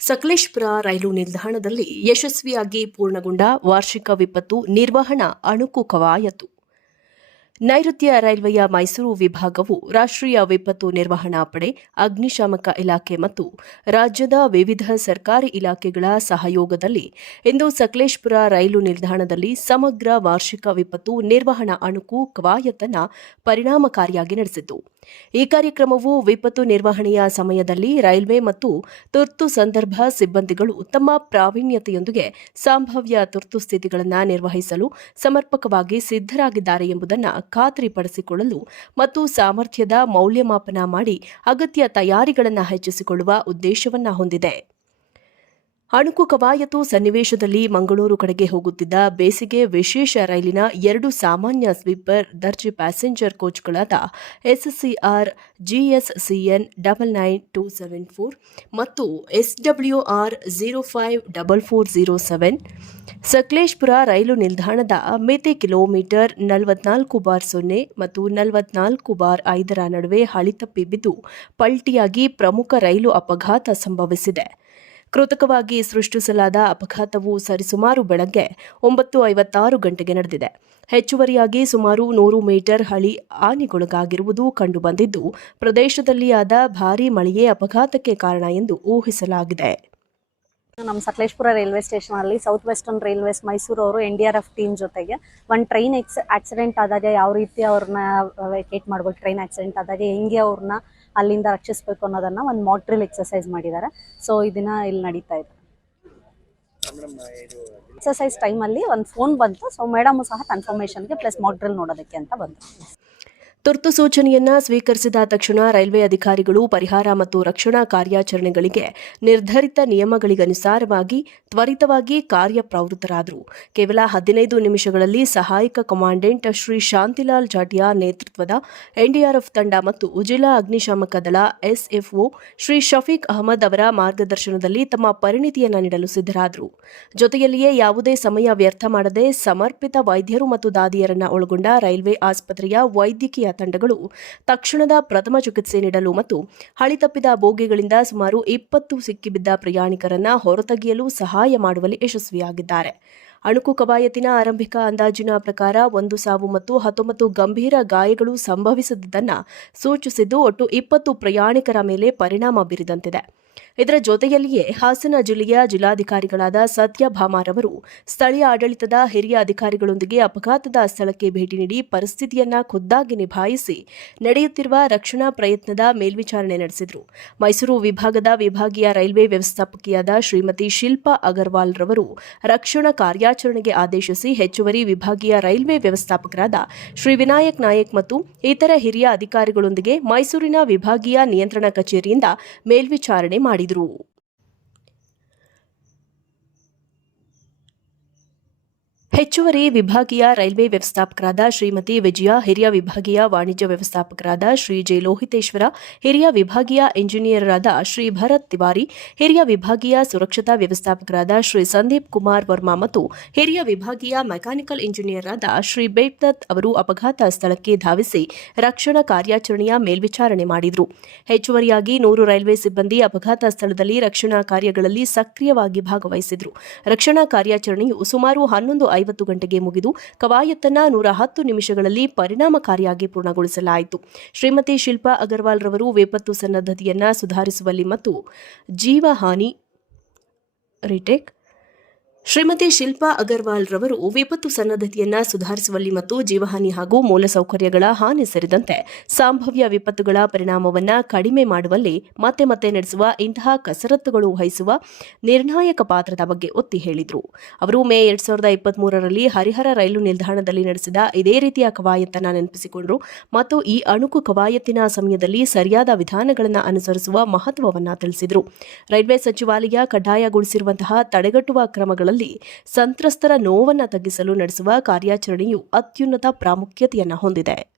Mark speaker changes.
Speaker 1: ಸಕಲೇಶ್ಪುರ ರೈಲು ನಿಲ್ದಾಣದಲ್ಲಿ ಯಶಸ್ವಿಯಾಗಿ ಪೂರ್ಣಗೊಂಡ ವಾರ್ಷಿಕ ವಿಪತ್ತು ನಿರ್ವಹಣಾ ಅಣುಕು ಕವಾಯತು ನೈಋತ್ಯ ರೈಲ್ವೆಯ ಮೈಸೂರು ವಿಭಾಗವು ರಾಷ್ಟ್ರೀಯ ವಿಪತ್ತು ನಿರ್ವಹಣಾ ಪಡೆ, ಅಗ್ನಿಶಾಮಕ ಇಲಾಖೆ ಮತ್ತು ರಾಜ್ಯದ ವಿವಿಧ ಸರ್ಕಾರಿ ಇಲಾಖೆಗಳ ಸಹಯೋಗದಲ್ಲಿ ಇಂದು ಸಕಲೇಶ್ಪುರ ರೈಲು ನಿಲ್ದಾಣದಲ್ಲಿ ಸಮಗ್ರ ವಾರ್ಷಿಕ ವಿಪತ್ತು ನಿರ್ವಹಣಾ ಅಣುಕು ಕವಾಯತನ ಪರಿಣಾಮಕಾರಿಯಾಗಿ ನಡೆಸಿತು. ಈ ಕಾರ್ಯಕ್ರಮವು ವಿಪತ್ತು ನಿರ್ವಹಣೆಯ ಸಮಯದಲ್ಲಿ ರೈಲ್ವೆ ಮತ್ತು ತುರ್ತು ಸಂದರ್ಭ ಸಿಬ್ಬಂದಿಗಳು ತಮ್ಮ ಪ್ರಾವೀಣ್ಯತೆಯೊಂದಿಗೆ ಸಂಭಾವ್ಯ ತುರ್ತು ಸ್ಥಿತಿಗಳನ್ನು ನಿರ್ವಹಿಸಲು ಸಮರ್ಪಕವಾಗಿ ಸಿದ್ಧರಾಗಿದ್ದಾರೆ ಎಂಬುದನ್ನು ಖಾತ್ರಿಪಡಿಸಿಕೊಳ್ಳಲು ಮತ್ತು ಸಾಮರ್ಥ್ಯದ ಮೌಲ್ಯಮಾಪನ ಮಾಡಿ ಅಗತ್ಯ ತಯಾರಿಗಳನ್ನು ಹೆಚ್ಚಿಸಿಕೊಳ್ಳುವ ಉದ್ದೇಶವನ್ನು ಹೊಂದಿದೆ. ಅಣುಕು ಕವಾಯತು ಸನ್ನಿವೇಶದಲ್ಲಿ ಮಂಗಳೂರು ಕಡೆಗೆ ಹೋಗುತ್ತಿದ್ದ ಬೇಸಿಗೆ ವಿಶೇಷ ರೈಲಿನ ಎರಡು ಸಾಮಾನ್ಯ ಸ್ಲೀಪರ್ ದರ್ಜೆ passenger ಕೋಚ್ಗಳಾದ SCR, GSCN double nine two seven four ಮತ್ತು SWR zero five double four zero seven. Sakleshpur ರೈಲು ನಿಲ್ದಾಣದ ಮಿತಿ ಕಿಲೋಮೀಟರ್ ನಲವತ್ನಾಲ್ಕು ಬಾರ್ ಸೊನ್ನೆ ಮತ್ತು ನಲವತ್ನಾಲ್ಕು ಬಾರ್ ಐದರ ನಡುವೆ ಹಳಿತಪ್ಪಿ ಬಿದ್ದು, ಪಲ್ಟಿಯಾಗಿ ಪ್ರಮುಖ ರೈಲು ಅಪಘಾತ ಸಂಭವಿಸಿದೆ. ಕೃತಕವಾಗಿ ಸೃಷ್ಟಿಸಲಾದ ಅಪಘಾತವು ಸರಿಸುಮಾರು ಬೆಳಗ್ಗೆ ಒಂಬತ್ತು ಐವತ್ತಾರು ಗಂಟೆಗೆ ನಡೆದಿದೆ. ಹೆಚ್ಚುವರಿಯಾಗಿ ಸುಮಾರು ನೂರು ಮೀಟರ್ ಹಳಿ ಹಾನಿಗೊಳಗಾಗಿರುವುದು ಕಂಡುಬಂದಿದ್ದು ಪ್ರದೇಶದಲ್ಲಿ ಆದ ಭಾರೀ ಮಳೆಯೇ ಅಪಘಾತಕ್ಕೆ ಕಾರಣ ಎಂದು ಊಹಿಸಲಾಗಿದೆ.
Speaker 2: ನಮ್ಮ ಸಕಲೇಶ್ಪುರ ರೈಲ್ವೆ ಸ್ಟೇಷನ್ ಅಲ್ಲಿ ಸೌತ್ ವೆಸ್ಟರ್ನ್ ರೈಲ್ವೇಸ್ ಮೈಸೂರು ಅವರು N D R F team ಜೊತೆಗೆ ಒಂದು ಟ್ರೈನ್ ಎಕ್ಸ್, ಆಕ್ಸಿಡೆಂಟ್ ಆದಾಗ ಯಾವ ರೀತಿ ಅವ್ರನ್ನ ವೆಕೇಟ್ ಮಾಡ್ಬೋದು, ಟ್ರೈನ್ ಆಕ್ಸಿಡೆಂಟ್ ಆದಾಗ ಹೆಂಗೆ ಅವ್ರನ್ನ ಅಲ್ಲಿಂದ ರಕ್ಷಿಸಬೇಕು ಅನ್ನೋದನ್ನ ಒಂದು ಮೋಟ್ರಿಲ್ ಎಕ್ಸಸೈಸ್ ಮಾಡಿದ್ದಾರೆ ಸೊ ಇದನ್ನ ಇಲ್ಲಿ ನಡೀತಾ ಇದೆ. ಎಕ್ಸಸೈಸ್ ಟೈಮಲ್ಲಿ ಒಂದು ಫೋನ್ ಬಂತು. ಸೊ ಮೇಡಮ್ ಸಹ ಕನ್ಫರ್ಮೇಷನ್ಗೆ ಪ್ಲಸ್ ಮೋಟ್ರಿಲ್ ನೋಡೋದಕ್ಕೆ ಅಂತ ಬಂತು
Speaker 1: ತುರ್ತು ಸೂಚನೆಯನ್ನ ಸ್ವೀಕರಿಸಿದ ತಕ್ಷಣ ರೈಲ್ವೆ ಅಧಿಕಾರಿಗಳು ಪರಿಹಾರ ಮತ್ತು ರಕ್ಷಣಾ ಕಾರ್ಯಾಚರಣೆಗಳಿಗೆ ನಿರ್ಧರಿತ ನಿಯಮಗಳಿಗನುಸಾರವಾಗಿ ತ್ವರಿತವಾಗಿ ಕಾರ್ಯಪ್ರವೃತ್ತರಾದರು. ಕೇವಲ ಹದಿನೈದು ನಿಮಿಷಗಳಲ್ಲಿ ಸಹಾಯಕ ಕಮಾಂಡೆಂಟ್ ಶ್ರೀ ಶಾಂತಿಲಾಲ್ ಜಾಟಿಯಾ ನೇತೃತ್ವದ ಎನ್ಡಿಆರ್ಎಫ್ ತಂಡ ಮತ್ತು ಉಜಿಲಾ ಅಗ್ನಿಶಾಮಕ ದಳ ಎಸ್ಎಫ್ಒ ಶ್ರೀ ಶಫೀಕ್ ಅಹಮದ್ ಅವರ ಮಾರ್ಗದರ್ಶನದಲ್ಲಿ ತಮ್ಮ ಪರಿಣಿತಿಯನ್ನು ನೀಡಲು ಸಿದ್ಧರಾದರು. ಜೊತೆಯಲ್ಲಿಯೇ ಯಾವುದೇ ಸಮಯ ವ್ಯರ್ಥ ಮಾಡದೆ ಸಮರ್ಪಿತ ವೈದ್ಯರು ಮತ್ತು ದಾದಿಯರನ್ನ ಒಳಗೊಂಡ ರೈಲ್ವೆ ಆಸ್ಪತ್ರೆಯ ವೈದ್ಯಕೀಯ ತಂಡಗಳು ತಕ್ಷಣದ ಪ್ರಥಮ ಚಿಕಿತ್ಸೆ ನೀಡಲು ಮತ್ತು ಹಳಿತಪ್ಪಿದ ಬೋಗಿಗಳಿಂದ ಸುಮಾರು ಇಪ್ಪತ್ತು ಸಿಕ್ಕಿಬಿದ್ದ ಪ್ರಯಾಣಿಕರನ್ನ ಹೊರತೆಗೆಯಲು ಸಹಾಯ ಮಾಡುವಲ್ಲಿ ಯಶಸ್ವಿಯಾಗಿದ್ದಾರೆ. ಅಣುಕು ಕವಾಯತಿನ ಆರಂಭಿಕ ಅಂದಾಜಿನ ಪ್ರಕಾರ ಒಂದು ಸಾವು ಮತ್ತು ಹತ್ತೊಂಬತ್ತು ಗಂಭೀರ ಗಾಯಗಳು ಸಂಭವಿಸಿದ್ದನ್ನು ಸೂಚಿಸಿದ್ದು ಒಟ್ಟು ಇಪ್ಪತ್ತು ಪ್ರಯಾಣಿಕರ ಮೇಲೆ ಪರಿಣಾಮ ಬೀರಿದಂತಿದೆ. ಇದರ ಜೊತೆಯಲ್ಲಿಯೇ ಹಾಸನ ಜಿಲ್ಲೆಯ ಜಿಲ್ಲಾಧಿಕಾರಿಗಳಾದ ಸತ್ಯ ಭಾಮಾರವರು ಸ್ಥಳೀಯ ಆಡಳಿತದ ಹಿರಿಯ ಅಧಿಕಾರಿಗಳೊಂದಿಗೆ ಅಪಘಾತದ ಸ್ಥಳಕ್ಕೆ ಭೇಟಿ ನೀಡಿ ಪರಿಸ್ಥಿತಿಯನ್ನ ಖುದ್ದಾಗಿ ನಿಭಾಯಿಸಿ ನಡೆಯುತ್ತಿರುವ ರಕ್ಷಣಾ ಪ್ರಯತ್ನದ ಮೇಲ್ವಿಚಾರಣೆ ನಡೆಸಿದರು. ಮೈಸೂರು ವಿಭಾಗದ ವಿಭಾಗೀಯ ರೈಲ್ವೆ ವ್ಯವಸ್ಥಾಪಕಿಯಾದ ಶ್ರೀಮತಿ ಶಿಲ್ಪಾ ಅಗರ್ವಾಲ್ ರವರು ರಕ್ಷಣಾ ಕಾರ್ಯಾಚರಣೆಗೆ ಆದೇಶಿಸಿ ಹೆಚ್ಚುವರಿ ವಿಭಾಗೀಯ ರೈಲ್ವೆ ವ್ಯವಸ್ಥಾಪಕರಾದ ಶ್ರೀ ವಿನಾಯಕ್ ನಾಯಕ್ ಮತ್ತು ಇತರ ಹಿರಿಯ ಅಧಿಕಾರಿಗಳೊಂದಿಗೆ ಮೈಸೂರಿನ ವಿಭಾಗೀಯ ನಿಯಂತ್ರಣ ಕಚೇರಿಯಿಂದ ಮೇಲ್ವಿಚಾರಣೆ ಮಾಡಿದರು. друг ಹೆಚ್ಚುವರಿ ವಿಭಾಗೀಯ ರೈಲ್ವೆ ವ್ಯವಸ್ಥಾಪಕರಾದ ಶ್ರೀಮತಿ ವಿಜಯ, ಹಿರಿಯ ವಿಭಾಗೀಯ ವಾಣಿಜ್ಯ ವ್ಯವಸ್ಥಾಪಕರಾದ ಶ್ರೀ ಜೆ ಲೋಹಿತೇಶ್ವರ, ಹಿರಿಯ ವಿಭಾಗೀಯ ಇಂಜಿನಿಯರ್ರಾದ ಶ್ರೀ ಭರತ್ ತಿವಾರಿ, ಹಿರಿಯ ವಿಭಾಗೀಯ ಸುರಕ್ಷತಾ ವ್ಯವಸ್ಥಾಪಕರಾದ ಶ್ರೀ ಸಂದೀಪ್ ಕುಮಾರ್ ವರ್ಮಾ ಮತ್ತು ಹಿರಿಯ ವಿಭಾಗೀಯ ಮೆಕ್ಯಾನಿಕಲ್ ಇಂಜಿನಿಯರಾದ ಶ್ರೀ ಬೇಟ್ದತ್ ಅವರು ಅಪಘಾತ ಸ್ಥಳಕ್ಕೆ ಧಾವಿಸಿ ರಕ್ಷಣಾ ಕಾರ್ಯಾಚರಣೆಯ ಮೇಲ್ವಿಚಾರಣೆ ಮಾಡಿದರು. ಹೆಚ್ಚುವರಿಯಾಗಿ ನೂರು ರೈಲ್ವೆ ಸಿಬ್ಬಂದಿ ಅಪಘಾತ ಸ್ಥಳದಲ್ಲಿ ರಕ್ಷಣಾ ಕಾರ್ಯಗಳಲ್ಲಿ ಸಕ್ರಿಯವಾಗಿ ಭಾಗವಹಿಸಿದರು. ರಕ್ಷಣಾ ಕಾರ್ಯಾಚರಣೆಯು ಸುಮಾರು ಹನ್ನೊಂದು ಐವತ್ತು ಗಂಟೆಗೆ ಮುಗಿದು ಕವಾಯತ್ತನ್ನ ನೂರ ಹತ್ತು ನಿಮಿಷಗಳಲ್ಲಿ ಪರಿಣಾಮಕಾರಿಯಾಗಿ ಪೂರ್ಣಗೊಳಿಸಲಾಯಿತು. ಶ್ರೀಮತಿ ಶಿಲ್ಪಾ ಅಗರ್ವಾಲ್ ರವರು ವಿಪತ್ತು ಸನ್ನದ್ಧತೆಯನ್ನು ಸುಧಾರಿಸುವಲ್ಲಿ ಮತ್ತು ಜೀವಹಾನಿ ರಿಟೇಕ್ ಶ್ರೀಮತಿ ಶಿಲ್ಪಾ ಅಗರ್ವಾಲ್ ರವರು ವಿಪತ್ತು ಸನ್ನದ್ಧತೆಯನ್ನ ಸುಧಾರಿಸುವಲ್ಲಿ ಮತ್ತು ಜೀವಹಾನಿ ಹಾಗೂ ಮೂಲಸೌಕರ್ಯಗಳ ಹಾನಿ ಸೇರಿದಂತೆ ಸಂಭವ್ಯ ವಿಪತ್ತುಗಳ ಪರಿಣಾಮವನ್ನು ಕಡಿಮೆ ಮಾಡುವಲ್ಲಿ ಮತ್ತೆ ಮತ್ತೆ ನಡೆಸುವ ಇಂತಹ ಕಸರತ್ತುಗಳು ವಹಿಸುವ ನಿರ್ಣಾಯಕ ಪಾತ್ರದ ಬಗ್ಗೆ ಒತ್ತಿ ಹೇಳಿದರು. ಅವರು ಮೇ ಎರಡ್ ಸಾವಿರದ ಹರಿಹರ ರೈಲು ನಿಲ್ದಾಣದಲ್ಲಿ ನಡೆಸಿದ ಇದೇ ರೀತಿಯ ಕವಾಯತನ್ನ ನೆನಪಿಸಿಕೊಂಡರು ಮತ್ತು ಈ ಅಣುಕು ಕವಾಯತ್ತಿನ ಸಮಯದಲ್ಲಿ ಸರಿಯಾದ ವಿಧಾನಗಳನ್ನು ಅನುಸರಿಸುವ ಮಹತ್ವವನ್ನು ತಿಳಿಸಿದರು. ರೈಲ್ವೆ ಸಚಿವಾಲಯ ಕಡ್ಡಾಯಗೊಳಿಸಿರುವಂತಹ ತಡೆಗಟ್ಟುವ ಕ್ರಮಗಳಲ್ಲಿ ಸಂತ್ರಸ್ತರ ನೋವನ್ನು ತಗ್ಗಿಸಲು ನಡೆಸುವ ಕಾರ್ಯಾಚರಣೆಯು ಅತ್ಯುನ್ನತ ಪ್ರಾಮುಖ್ಯತೆಯನ್ನು ಹೊಂದಿದೆ.